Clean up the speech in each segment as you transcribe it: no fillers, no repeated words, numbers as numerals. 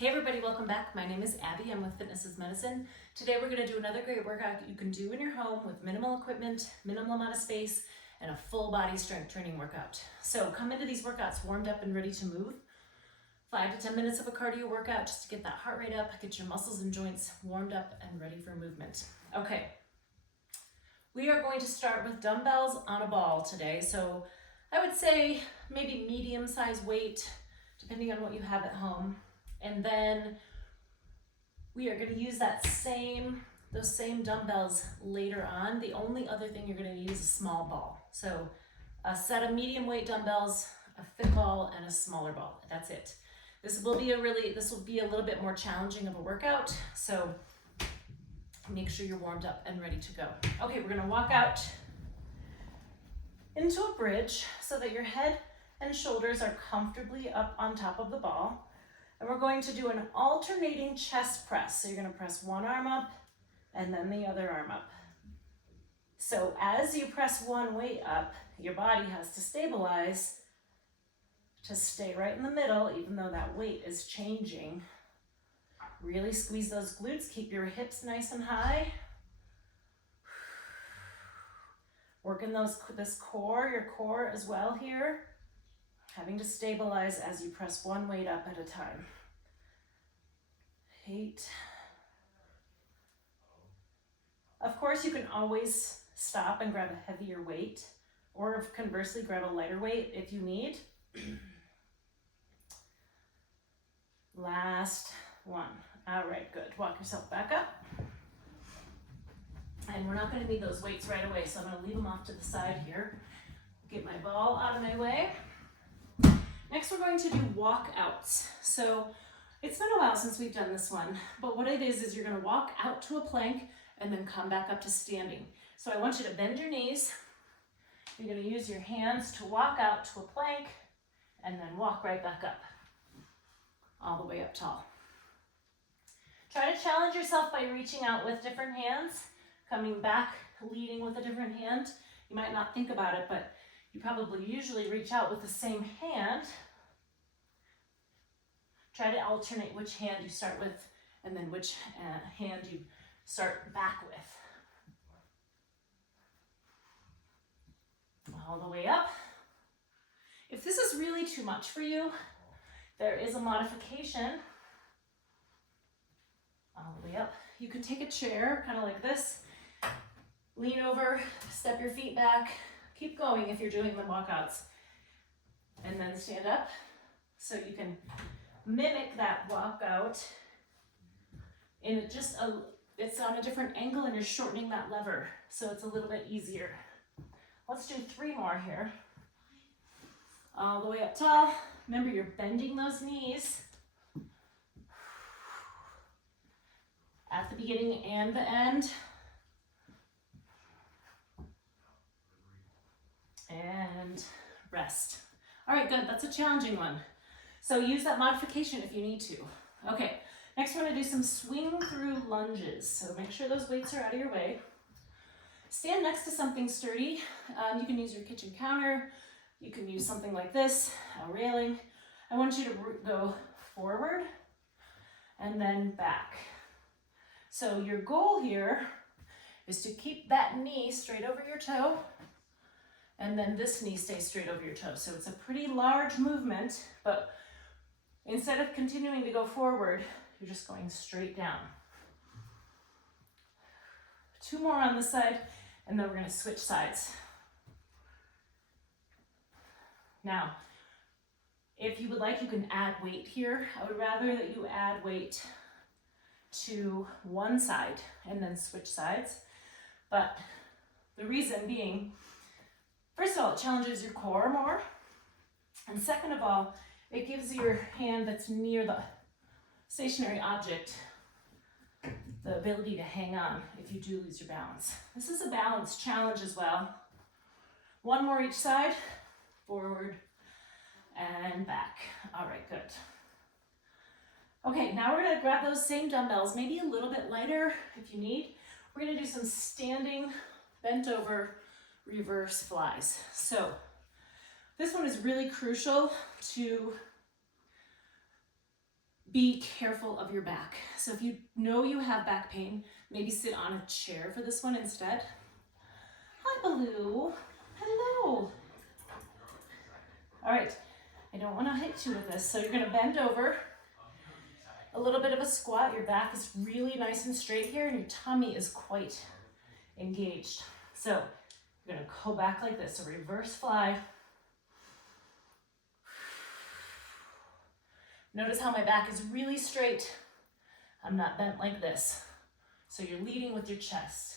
Hey everybody, welcome back. My name is Abby. I'm with Fitness is Medicine. Today we're going to do another great workout that you can do in your home with minimal equipment, minimal amount of space, and a full body strength training workout. So come into these workouts warmed up and ready to move. 5 to 10 minutes of a cardio workout just to get that heart rate up, get your muscles and joints warmed up and ready for movement. Okay, we are going to start with dumbbells on a ball today. So I would say maybe medium-sized weight, depending on what you have at home. And then we are going to use those same dumbbells later on. The only other thing you're going to need is a small ball. So a set of medium weight dumbbells, a fit ball, and a smaller ball. That's it. This will be a little bit more challenging of a workout. So make sure you're warmed up and ready to go. Okay, we're going to walk out into a bridge so that your head and shoulders are comfortably up on top of the ball. And we're going to do an alternating chest press. So you're going to press one arm up and then the other arm up. So as you press one weight up, your body has to stabilize to stay right in the middle, even though that weight is changing. Really squeeze those glutes, keep your hips nice and high. Working your core as well here. Having to stabilize as you press one weight up at a time. 8. Of course, you can always stop and grab a heavier weight, or conversely, grab a lighter weight if you need. Last one. All right, good. Walk yourself back up. And we're not going to need those weights right away, so I'm going to leave them off to the side here. Get my ball out of my way. Next, we're going to do walkouts. So it's been a while since we've done this one, but what it is you're going to walk out to a plank and then come back up to standing. So I want you to bend your knees. You're going to use your hands to walk out to a plank and then walk right back up, all the way up tall. Try to challenge yourself by reaching out with different hands, coming back, leading with a different hand. You might not think about it, but you probably usually reach out with the same hand. Try to alternate which hand you start with and then which hand you start back with. All the way up. If this is really too much for you, there is a modification. All the way up. You can take a chair, kind of like this. Lean over, step your feet back. Keep going if you're doing the walkouts. And then stand up. So you can mimic that walkout it's on a different angle and you're shortening that lever. So it's a little bit easier. Let's do 3 more here. All the way up tall. Remember, you're bending those knees at the beginning and the end. And rest. All right, good. That's a challenging one. So use that modification if you need to. Okay, next we're going to do some swing through lunges. So make sure those weights are out of your way. Stand next to something sturdy. You can use your kitchen counter. You can use something like this, a railing. I want you to go forward and then back. So your goal here is to keep that knee straight over your toe. And then this knee stays straight over your toe. So it's a pretty large movement, but instead of continuing to go forward, you're just going straight down. 2 more on this side, and then we're going to switch sides. Now, if you would like, you can add weight here. I would rather that you add weight to one side and then switch sides. But the reason being, first of all, it challenges your core more. And second of all, it gives your hand that's near the stationary object the ability to hang on if you do lose your balance. This is a balance challenge as well. 1 more each side, forward and back. All right, good. Okay, now we're gonna grab those same dumbbells, maybe a little bit lighter if you need. We're gonna do some standing, bent over, reverse flies. So this one is really crucial to be careful of your back. So if you know you have back pain, maybe sit on a chair for this one instead. Hi, Baloo. Hello. All right, I don't want to hit you with this. So you're gonna bend over, a little bit of a squat. Your back is really nice and straight here and your tummy is quite engaged. So you're gonna go back like this, so reverse fly. Notice how my back is really straight. I'm not bent like this. So you're leading with your chest.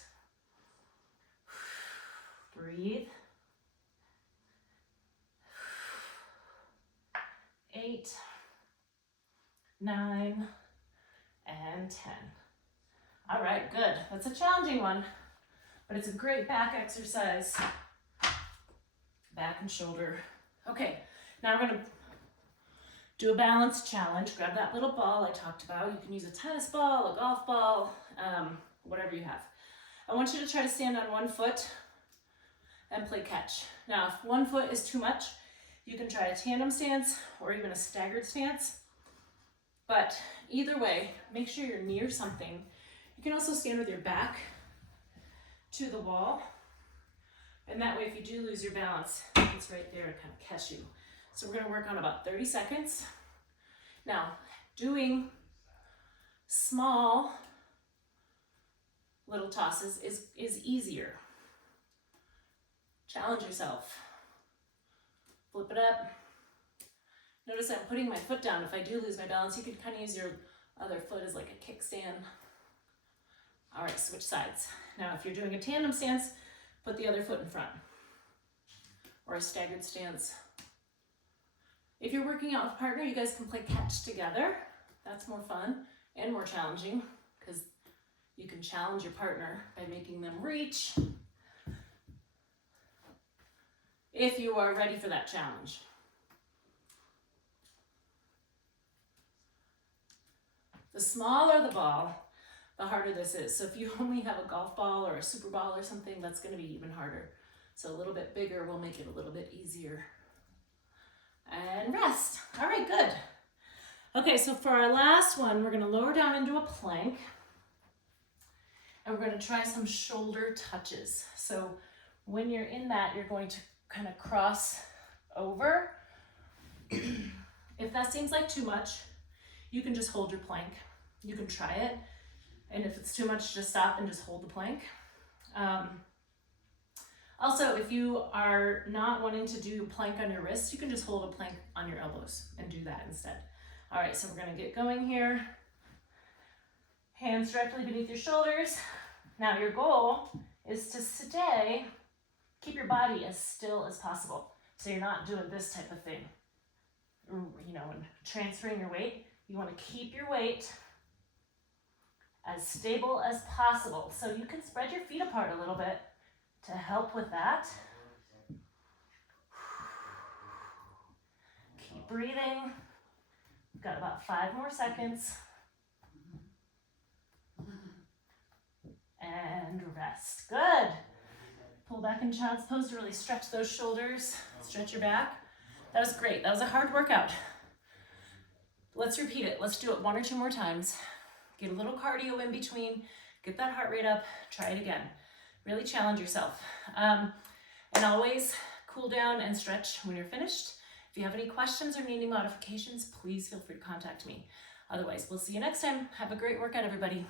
Breathe. 8, 9, and 10. All right, good. That's a challenging one, but it's a great back exercise. Back and shoulder. Okay, now we're gonna do a balance challenge. Grab that little ball I talked about. You can use a tennis ball, a golf ball, whatever you have. I want you to try to stand on one foot and play catch. Now, if one foot is too much, you can try a tandem stance or even a staggered stance. But either way, make sure you're near something. You can also stand with your back to the wall. And that way, if you do lose your balance, it's right there to kind of catch you. So we're gonna work on about 30 seconds. Now, doing small little tosses is easier. Challenge yourself. Flip it up. Notice I'm putting my foot down. If I do lose my balance, you can kind of use your other foot as like a kickstand. All right, switch sides. Now, if you're doing a tandem stance, put the other foot in front. Or a staggered stance. If you're working out with a partner, you guys can play catch together. That's more fun and more challenging because you can challenge your partner by making them reach if you are ready for that challenge. The smaller the ball, the harder this is. So if you only have a golf ball or a super ball or something, that's going to be even harder. So a little bit bigger will make it a little bit easier. And rest. All right, good. Okay, so for our last one, we're going to lower down into a plank. And we're going to try some shoulder touches. So when you're in that, you're going to kind of cross over. If that seems like too much, you can just hold your plank. You can try it. And if it's too much, just stop and just hold the plank. Also, if you are not wanting to do a plank on your wrists, you can just hold a plank on your elbows and do that instead. All right, so we're gonna get going here. Hands directly beneath your shoulders. Now your goal is to stay, keep your body as still as possible. So you're not doing this type of thing, you know, and transferring your weight. You wanna keep your weight as stable as possible. So you can spread your feet apart a little bit to help with that. Keep breathing. We've got about 5 more seconds. And rest. Good. Pull back in child's pose to really stretch those shoulders, stretch your back. That was great. That was a hard workout. Let's repeat it. Let's do it 1 or 2 more times. Get a little cardio in between. Get that heart rate up. Try it again. Really challenge yourself. And always cool down and stretch when you're finished. If you have any questions or need any modifications, please feel free to contact me. Otherwise, we'll see you next time. Have a great workout, everybody.